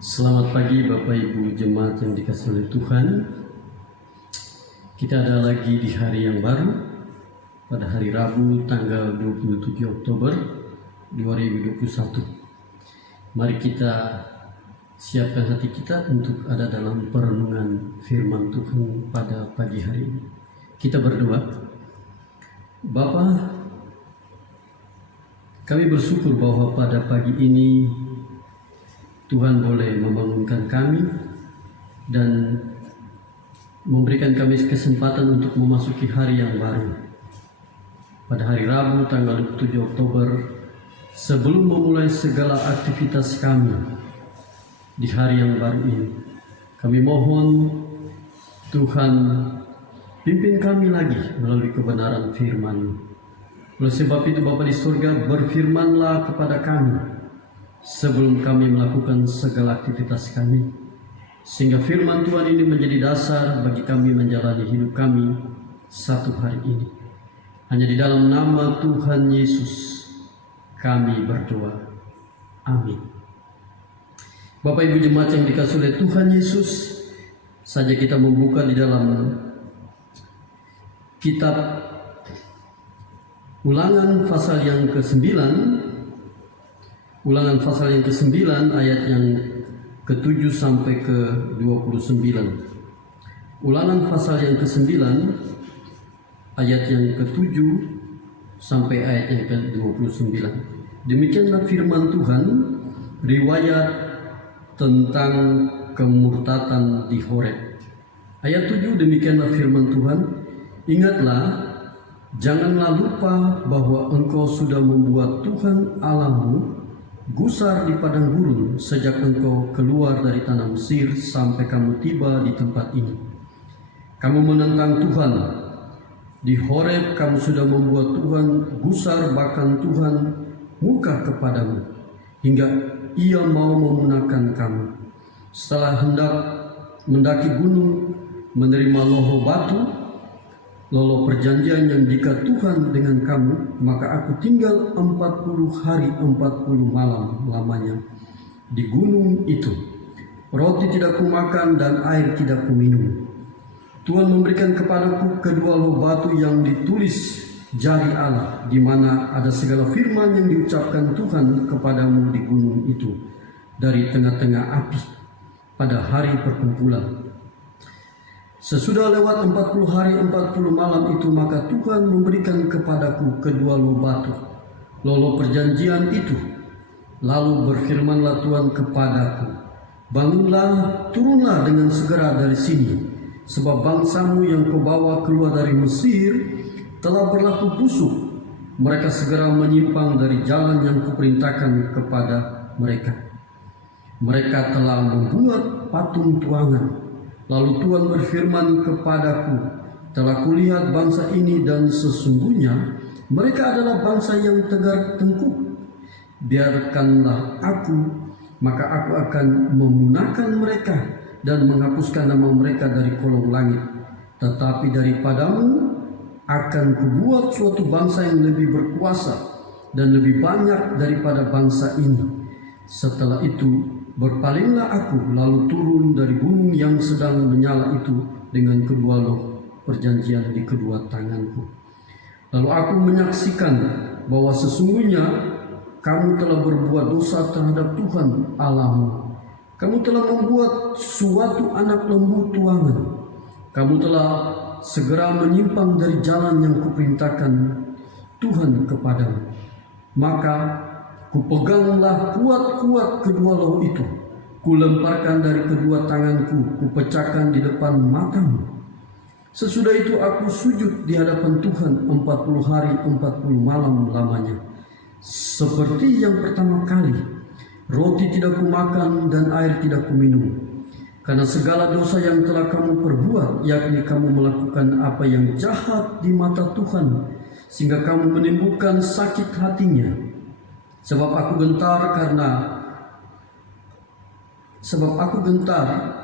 Selamat pagi Bapak Ibu Jemaat yang dikasihi oleh Tuhan. Kita ada lagi di hari yang baru, pada hari Rabu tanggal 27 Oktober 2021. Mari kita siapkan hati kita untuk ada dalam perenungan firman Tuhan pada pagi hari ini. Kita berdoa. Bapa, kami bersyukur bahwa pada pagi ini Tuhan boleh membangunkan kami dan memberikan kami kesempatan untuk memasuki hari yang baru. Pada hari Rabu tanggal 7 Oktober, sebelum memulai segala aktivitas kami di hari yang baru ini, kami mohon Tuhan pimpin kami lagi melalui kebenaran firman-Mu. Oleh sebab itu Bapa di surga, berfirmanlah kepada kami sebelum kami melakukan segala aktivitas kami, sehingga firman Tuhan ini menjadi dasar bagi kami menjalani hidup kami satu hari ini. Hanya di dalam nama Tuhan Yesus kami berdoa. Amin. Bapak Ibu Jemaat yang dikasihi oleh Tuhan Yesus, saja kita membuka di dalam kitab Ulangan pasal yang ke-9, Ulangan pasal yang ke-9 ayat yang ke-7 sampai ke-29. Ulangan pasal yang ke-9 ayat yang ke-7 sampai ayat yang ke-29. Demikianlah firman Tuhan, riwayat tentang kemurtatan di Horeb. Ayat 7, demikianlah firman Tuhan, ingatlah, janganlah lupa bahwa engkau sudah membuat Tuhan Allahmu gusar di padang gurun sejak engkau keluar dari tanah Mesir sampai kamu tiba di tempat ini. Kamu menentang Tuhan. Di Horeb kamu sudah membuat Tuhan gusar, bahkan Tuhan murka kepadamu hingga ia mau memunahkan kamu. Setelah hendak mendaki gunung, menerima loho batu, lolo perjanjian yang diikat Tuhan dengan kamu, maka aku tinggal 40 hari 40 malam lamanya di gunung itu. Roti tidak kumakan dan air tidak kuminum. Tuhan memberikan kepadaku kedua loh batu yang ditulis jari Allah, di mana ada segala firman yang diucapkan Tuhan kepadamu di gunung itu dari tengah-tengah api pada hari perkumpulan. Sesudah lewat 40 hari 40 malam itu, maka Tuhan memberikan kepadaku kedua loh batu, lolo perjanjian itu. Lalu berfirmanlah Tuhan kepadaku, bangunlah, turunlah dengan segera dari sini, sebab bangsamu yang kau bawa keluar dari Mesir telah berlaku busuk. Mereka segera menyimpang dari jalan yang kuperintahkan kepada mereka. Mereka telah membuat patung tuangan. Lalu Tuhan berfirman kepadaku, telah kulihat bangsa ini dan sesungguhnya mereka adalah bangsa yang tegar tengkuk. Biarkanlah aku, maka aku akan memunahkan mereka dan menghapuskan nama mereka dari kolong langit. Tetapi daripadamu akan kubuat suatu bangsa yang lebih berkuasa dan lebih banyak daripada bangsa ini. Setelah itu berpalinglah aku, lalu turun dari gunung yang sedang menyala itu dengan kedua loh perjanjian di kedua tanganku. Lalu aku menyaksikan bahwa sesungguhnya kamu telah berbuat dosa terhadap Tuhan Allahmu. Kamu telah membuat suatu anak lembu tuangan. Kamu telah segera menyimpang dari jalan yang kuperintahkan Tuhan kepadamu. Maka kupeganglah kuat-kuat kedua loh itu, kulemparkan dari kedua tanganku, kupecahkan di depan matamu. Sesudah itu aku sujud di hadapan Tuhan 40 hari 40 malam lamanya. Seperti yang pertama kali, roti tidak kumakan dan air tidak kuminum. Karena segala dosa yang telah kamu perbuat, yakni kamu melakukan apa yang jahat di mata Tuhan, sehingga kamu menimbulkan sakit hatinya. Sebab aku gentar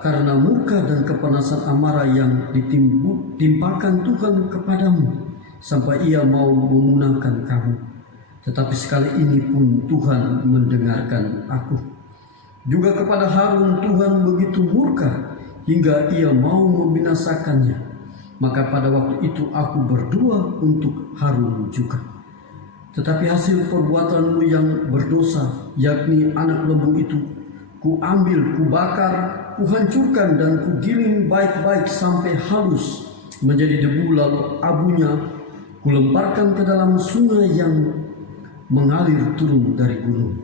karena murka dan kepanasan amarah yang ditimpakan Tuhan kepadamu, sampai ia mau memunahkan kamu. Tetapi sekali ini pun Tuhan mendengarkan aku. Juga kepada Harun Tuhan begitu murka hingga ia mau membinasakannya. Maka pada waktu itu aku berdoa untuk Harun juga. Tetapi hasil perbuatanmu yang berdosa, yakni anak lembu itu, ku ambil, ku bakar, ku hancurkan dan ku giling baik-baik sampai halus menjadi debu, lalu abunya ku lemparkan ke dalam sungai yang mengalir turun dari gunung.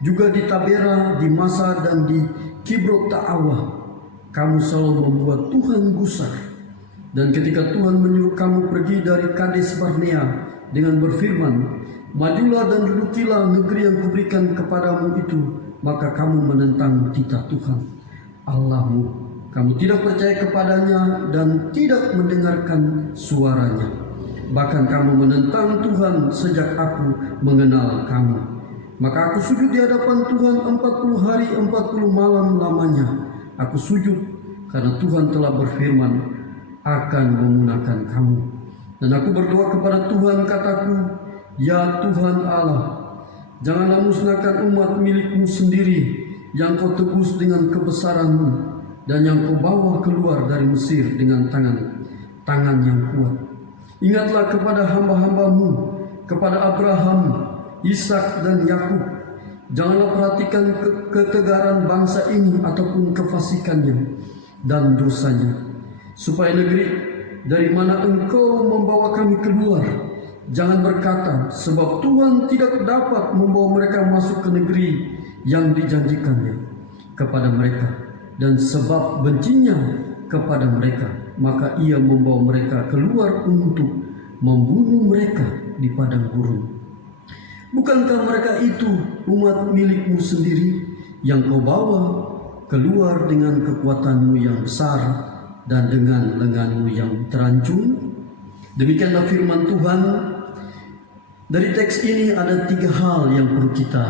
Juga di Tabera, di Masa dan di Kibrot Ta'awa kamu selalu membuat Tuhan gusar. Dan ketika Tuhan menyuruh kamu pergi dari Kades Barnea dengan berfirman, majulah dan dudukilah negeri yang kuberikan kepadamu itu, maka kamu menentang titah Tuhan Allahmu. Kamu tidak percaya kepadanya dan tidak mendengarkan suaranya. Bahkan kamu menentang Tuhan sejak aku mengenal kamu. Maka aku sujud di hadapan Tuhan 40 hari 40 malam lamanya. Aku sujud karena Tuhan telah berfirman akan memunahkan kamu. Dan aku berdoa kepada Tuhan, kataku, ya Tuhan Allah, janganlah musnahkan umat milikmu sendiri yang kau tebus dengan kebesaranmu dan yang kau bawa keluar dari Mesir dengan tangan yang kuat. Ingatlah kepada hamba-hambamu, kepada Abraham, Ishak dan Yakub. Janganlah perhatikan ketegaran bangsa ini ataupun kefasikannya dan dosanya, supaya negeri dari mana engkau membawa kami keluar, jangan berkata, sebab Tuhan tidak dapat membawa mereka masuk ke negeri yang dijanjikannya kepada mereka, dan sebab bencinya kepada mereka, maka ia membawa mereka keluar untuk membunuh mereka di padang gurun. Bukankah mereka itu umat milikmu sendiri yang kau bawa keluar dengan kekuatanmu yang besar dan dengan lenganmu yang terancung? Demikianlah firman Tuhan. Dari teks ini ada 3 hal yang perlu kita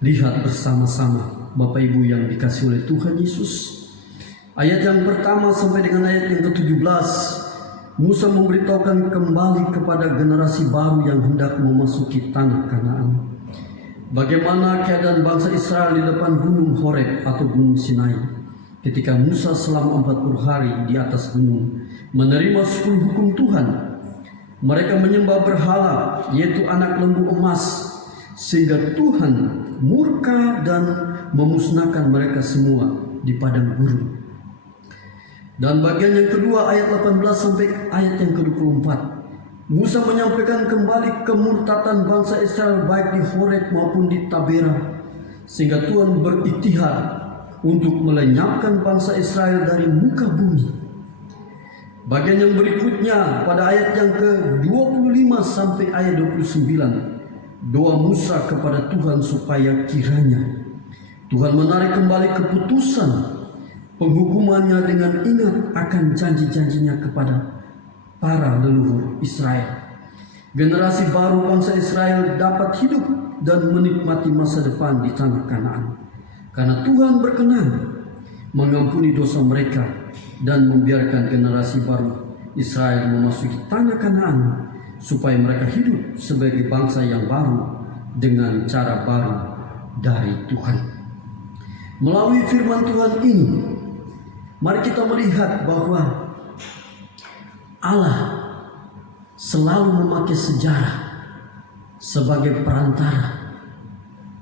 lihat bersama-sama, Bapak Ibu yang dikasihi oleh Tuhan Yesus. Ayat yang pertama sampai dengan ayat yang ke-17, Musa memberitahukan kembali kepada generasi baru yang hendak memasuki tanah Kanaan bagaimana keadaan bangsa Israel di depan gunung Horeb atau gunung Sinai, ketika Musa selama 40 hari di atas gunung menerima 10 hukum Tuhan. Mereka menyembah berhala, yaitu anak lembu emas, sehingga Tuhan murka dan memusnahkan mereka semua di padang gurun. Dan bagian yang kedua ayat 18 sampai ayat yang ke-24, Musa menyampaikan kembali kemurtatan bangsa Israel baik di Horeb maupun di Tabera, sehingga Tuhan berikhtiar untuk melenyapkan bangsa Israel dari muka bumi. Bagian yang berikutnya pada ayat yang ke-25 sampai ayat 29, doa Musa kepada Tuhan supaya kiranya Tuhan menarik kembali keputusan penghukumannya dengan ingat akan janji-janjinya kepada para leluhur Israel. Generasi baru bangsa Israel dapat hidup dan menikmati masa depan di tanah Kanaan, karena Tuhan berkenan mengampuni dosa mereka dan membiarkan generasi baru Israel memasuki tanah Kanaan, supaya mereka hidup sebagai bangsa yang baru dengan cara baru dari Tuhan. Melalui firman Tuhan ini, mari kita melihat bahwa Allah selalu memakai sejarah sebagai perantara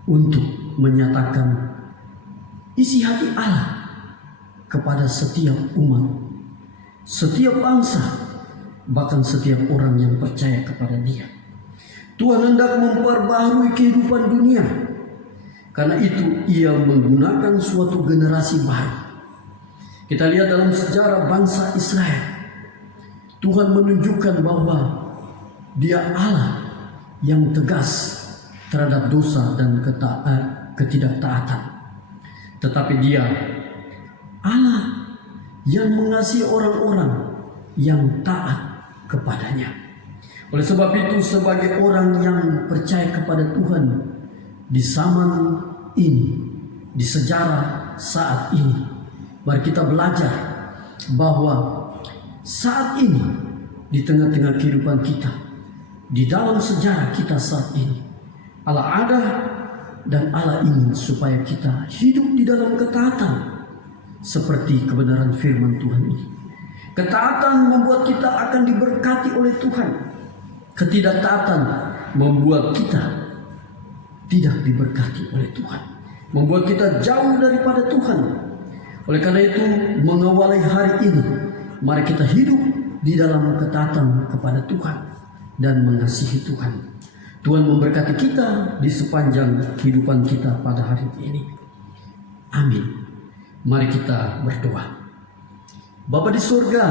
untuk menyatakan isi hati Allah kepada setiap umat, setiap bangsa, bahkan setiap orang yang percaya kepada Dia. Tuhan hendak memperbaharui kehidupan dunia. Karena itu Ia menggunakan suatu generasi baru. Kita lihat dalam sejarah bangsa Israel, Tuhan menunjukkan bahwa Dia Allah yang tegas terhadap dosa dan ketidaktaatan. Tetapi Dia Allah yang mengasihi orang-orang yang taat kepadanya. Oleh sebab itu, sebagai orang yang percaya kepada Tuhan di zaman ini, di sejarah saat ini, mari kita belajar bahwa saat ini, di tengah-tengah kehidupan kita, di dalam sejarah kita saat ini, Allah ada Dan Allah ingin supaya kita hidup di dalam ketaatan seperti kebenaran firman Tuhan ini. Ketaatan membuat kita akan diberkati oleh Tuhan. Ketidaktaatan membuat kita tidak diberkati oleh Tuhan, membuat kita jauh daripada Tuhan. Oleh karena itu, mengawali hari ini, mari kita hidup di dalam ketaatan kepada Tuhan dan mengasihi Tuhan. Tuhan memberkati kita di sepanjang kehidupan kita pada hari ini. Amin. Mari kita berdoa. Bapa di surga,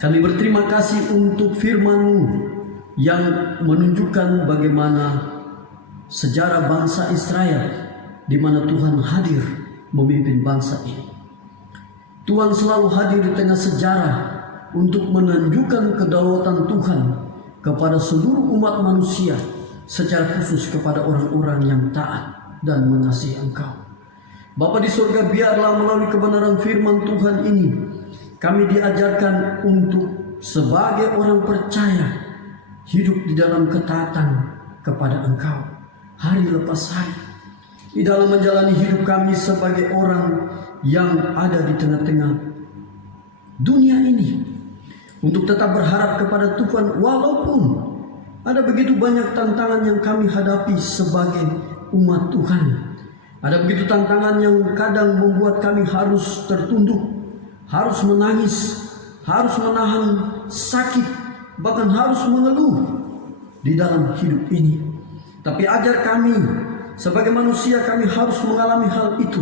kami berterima kasih untuk firman-Mu yang menunjukkan bagaimana sejarah bangsa Israel di mana Tuhan hadir memimpin bangsa ini. Tuhan selalu hadir di tengah sejarah untuk menunjukkan kedaulatan Tuhan kepada seluruh umat manusia, secara khusus kepada orang-orang yang taat dan mengasihi Engkau. Bapa di surga, biarlah melalui kebenaran firman Tuhan ini kami diajarkan untuk sebagai orang percaya hidup di dalam ketaatan kepada Engkau hari lepas hari, di dalam menjalani hidup kami sebagai orang yang ada di tengah-tengah dunia ini, untuk tetap berharap kepada Tuhan walaupun ada begitu banyak tantangan yang kami hadapi sebagai umat Tuhan. Ada begitu tantangan yang kadang membuat kami harus tertunduk, harus menangis, harus menahan sakit, bahkan harus mengeluh di dalam hidup ini. Tapi ajar kami sebagai manusia, kami harus mengalami hal itu,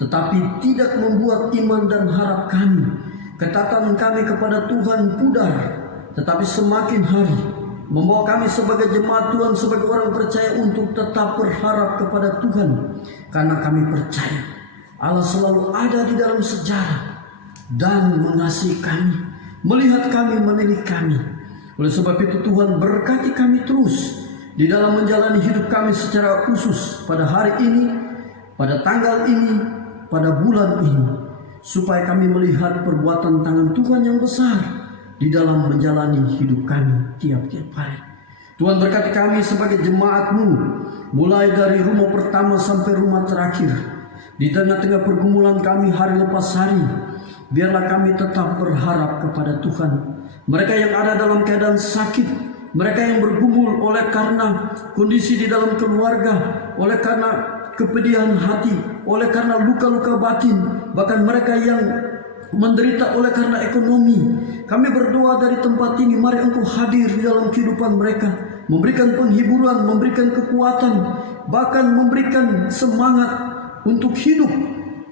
tetapi tidak membuat iman dan harap kami, ketaatan kami kepada Tuhan pudar, tetapi semakin hari membawa kami sebagai jemaat Tuhan, sebagai orang percaya untuk tetap berharap kepada Tuhan. Karena kami percaya Allah selalu ada di dalam sejarah dan mengasihi kami, melihat kami, menilik kami. Oleh sebab itu Tuhan berkati kami terus di dalam menjalani hidup kami secara khusus pada hari ini, pada tanggal ini, pada bulan ini, supaya kami melihat perbuatan tangan Tuhan yang besar di dalam menjalani hidup kami tiap-tiap hari. Tuhan berkati kami sebagai jemaat-Mu, mulai dari rumah pertama sampai rumah terakhir. Di tengah-tengah pergumulan kami hari lepas hari, biarlah kami tetap berharap kepada Tuhan. Mereka yang ada dalam keadaan sakit, mereka yang bergumul oleh karena kondisi di dalam keluarga, oleh karena kepedihan hati, oleh karena luka-luka batin, bahkan mereka yang menderita oleh karena ekonomi. Kami berdoa dari tempat ini, mari Engkau hadir di dalam kehidupan mereka, memberikan penghiburan, memberikan kekuatan, bahkan memberikan semangat untuk hidup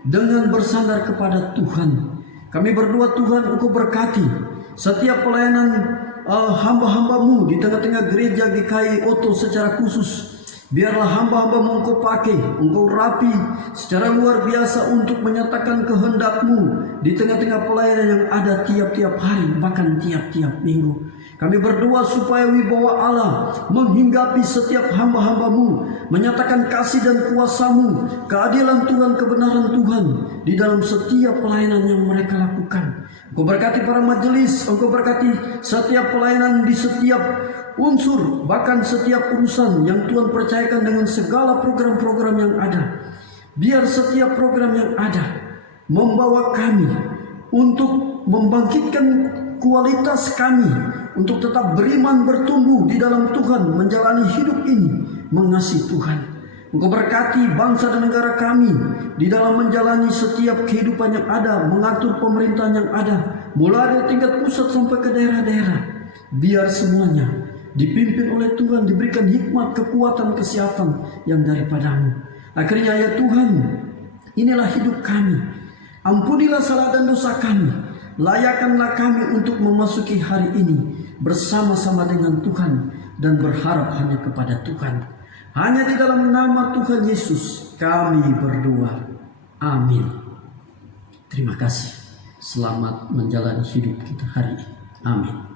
dengan bersandar kepada Tuhan. Kami berdoa Tuhan, Engkau berkati setiap pelayanan hamba-hamba-Mu di tengah-tengah gereja GKI Oto secara khusus. Biarlah hamba-hamba-Mu Engkau pakai, Engkau rapi secara luar biasa untuk menyatakan kehendak-Mu di tengah-tengah pelayanan yang ada tiap-tiap hari, bahkan tiap-tiap minggu. Kami berdoa supaya wibawa Allah menghinggapi setiap hamba-hamba-Mu, menyatakan kasih dan kuasa-Mu, keadilan Tuhan, kebenaran Tuhan di dalam setiap pelayanan yang mereka lakukan. Engkau berkati para majelis, Engkau berkati setiap pelayanan di setiap unsur, bahkan setiap urusan yang Tuhan percayakan dengan segala program-program yang ada. Biar setiap program yang ada membawa kami untuk membangkitkan kualitas kami, untuk tetap beriman, bertumbuh di dalam Tuhan, menjalani hidup ini mengasihi Tuhan. Engkau berkati bangsa dan negara kami di dalam menjalani setiap kehidupan yang ada, mengatur pemerintahan yang ada, mulai dari tingkat pusat sampai ke daerah-daerah. Biar semuanya dipimpin oleh Tuhan, diberikan hikmat, kekuatan, kesiapan yang daripada-Mu. Akhirnya ya Tuhan, inilah hidup kami. Ampunilah salah dan dosa kami. Layakkanlah kami untuk memasuki hari ini bersama-sama dengan Tuhan dan berharap hanya kepada Tuhan. Hanya di dalam nama Tuhan Yesus kami berdoa. Amin. Terima kasih. Selamat menjalani hidup kita hari ini. Amin.